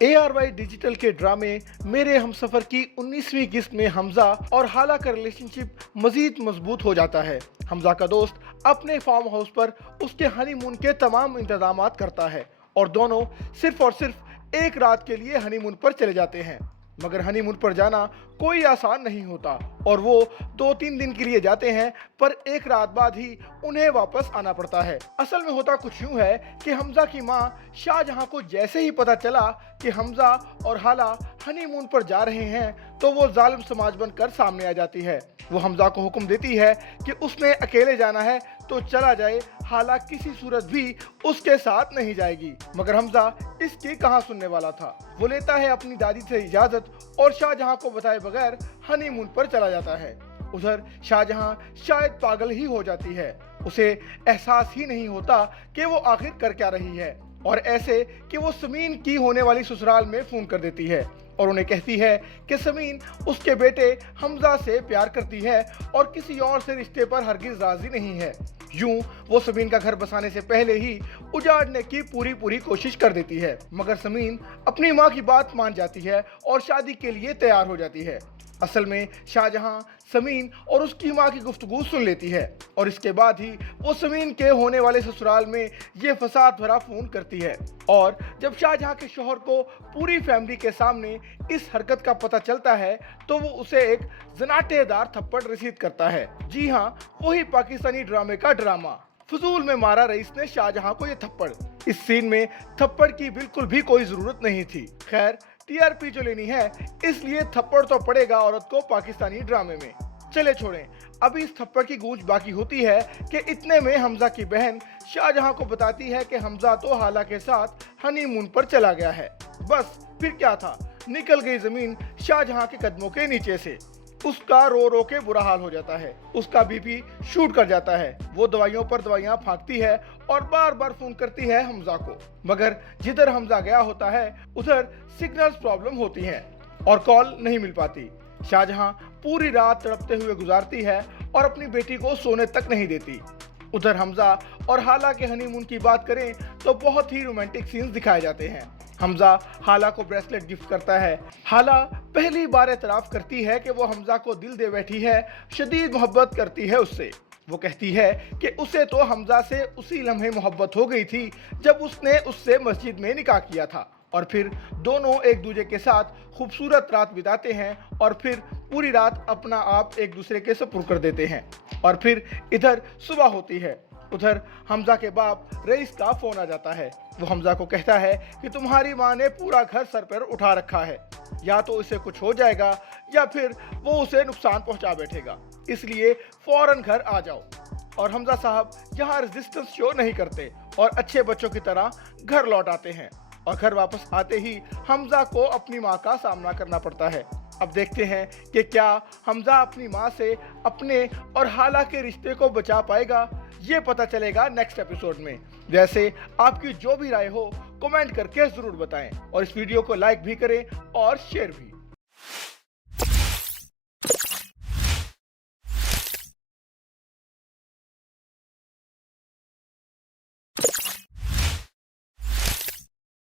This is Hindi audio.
ARY डिजिटल के ड्रामे मेरे हमसफर की 19वीं किस्त में हमजा और हाला का रिलेशनशिप मजीद मजबूत हो जाता है। हमजा का दोस्त अपने फार्म हाउस पर उसके हनीमून के तमाम इंतजाम करता है और दोनों सिर्फ और सिर्फ एक रात के लिए हनीमून पर चले जाते हैं। मगर हनीमून पर जाना कोई आसान नहीं होता और वो 2-3 दिन के लिए जाते हैं, पर एक रात बाद ही उन्हें वापस आना पड़ता है। असल में होता कुछ यूं है कि हमजा की मां शाहजहां को जैसे ही पता चला कि हमजा और हाला हनीमून पर जा रहे हैं तो वो जालिम समाज बनकर सामने आ जाती है। वो हमजा को हुक्म देती है कि उसने अकेले जाना है तो चला जाए, हाला किसी सूरत भी उसके साथ नहीं जाएगी। मगर हमजा इसकी कहाँ सुनने वाला था। वो लेता है अपनी दादी से इजाजत और शाहजहां को बताए बगैर हनीमून पर चला जाता है। उधर शाहजहां शायद पागल ही हो जाती है। उसे एहसास ही नहीं होता कि वो आखिर कर क्या रही है, और ऐसे कि वो समीन की होने वाली ससुराल में फोन कर देती है और उन्हें कहती है कि समीन उसके बेटे हमजा से प्यार करती है और किसी और से रिश्ते पर हरगिज राजी नहीं है। यूं वो समीन का घर बसाने से पहले ही उजाड़ने की पूरी कोशिश कर देती है, मगर समीन अपनी मां की बात मान जाती है और शादी के लिए तैयार हो जाती है। असल में शाहजहां समीन और उसकी मां की गुफ्तगू सुन लेती है और इसके बाद ही वो समीन के होने वाले ससुराल में ये फसाद भरा फोन करती है। और जब शाहजहां के शौहर को पूरी फैमिली के सामने इस हरकत का पता चलता है तो वो उसे एक जनाटेदार थप्पड़ रसीद करता है। जी हाँ, वही पाकिस्तानी ड्रामे का ड्रामा। फजूल में मारा रईस ने शाहजहां को ये थप्पड़। इस सीन में थप्पड़ की बिल्कुल भी कोई जरूरत नहीं थी। खैर, टीआरपी जो लेनी है इसलिए थप्पड़ तो पड़ेगा औरत को पाकिस्तानी ड्रामे में। चले छोड़ें, अभी इस थप्पड़ की गूंज बाकी होती है कि इतने में हमजा की बहन शाहजहां को बताती है कि हमजा तो हाला के साथ हनीमून पर चला गया है। बस फिर क्या था, निकल गई जमीन शाहजहां के कदमों के नीचे से। उसका रो रो के बुरा हाल हो जाता है, उसका बीपी शूट कर जाता है। वो दवाइयों पर दवाइयां फांकती है और बार बार फोन करती है हमजा को, मगर जिधर हमजा गया होता है उधर सिग्नल्स प्रॉब्लम होती हैं और कॉल नहीं मिल पाती। शाहजहां पूरी रात तड़पते हुए गुजारती है और अपनी बेटी को सोने तक नहीं देती। उधर हमजा और हाला के हनीमून की बात करें तो बहुत ही रोमांटिक सीन्स दिखाए जाते हैं। हमजा हाला को ब्रेसलेट गिफ्ट करता है। हाला पहली बार एतराफ करती है कि वो हमजा को दिल दे बैठी है, शदीद मोहब्बत करती है उससे। वो कहती है कि उसे तो हमजा से उसी लम्हे मोहब्बत हो गई थी जब उसने उससे मस्जिद में निकाह किया था, और फिर दोनों एक दूसरे के साथ खूबसूरत रात बिताते हैं और फिर पूरी रात अपना आप एक दूसरे के सुपुर्द कर देते हैं। और फिर इधर सुबह होती है। उधर हमजा के बाप रईस का फोन आ जाता है। वो हमजा को कहता है कि तुम्हारी माँ ने पूरा घर सर पर उठा रखा है, या तो इसे कुछ हो जाएगा या फिर वो उसे नुकसान पहुंचा बैठेगा, इसलिए फौरन घर आ जाओ। और हमजा साहब यहाँ रेजिस्टेंस शो नहीं करते और अच्छे बच्चों की तरह घर लौट आते हैं। और घर वापस आते ही हमजा को अपनी माँ का सामना करना पड़ता है। अब देखते हैं कि क्या हमजा अपनी माँ से अपने और हाला के रिश्ते को बचा पाएगा। ये पता चलेगा नेक्स्ट एपिसोड में। वैसे आपकी जो भी राय हो कमेंट करके जरूर बताएं और इस वीडियो को लाइक भी करें और शेयर भी।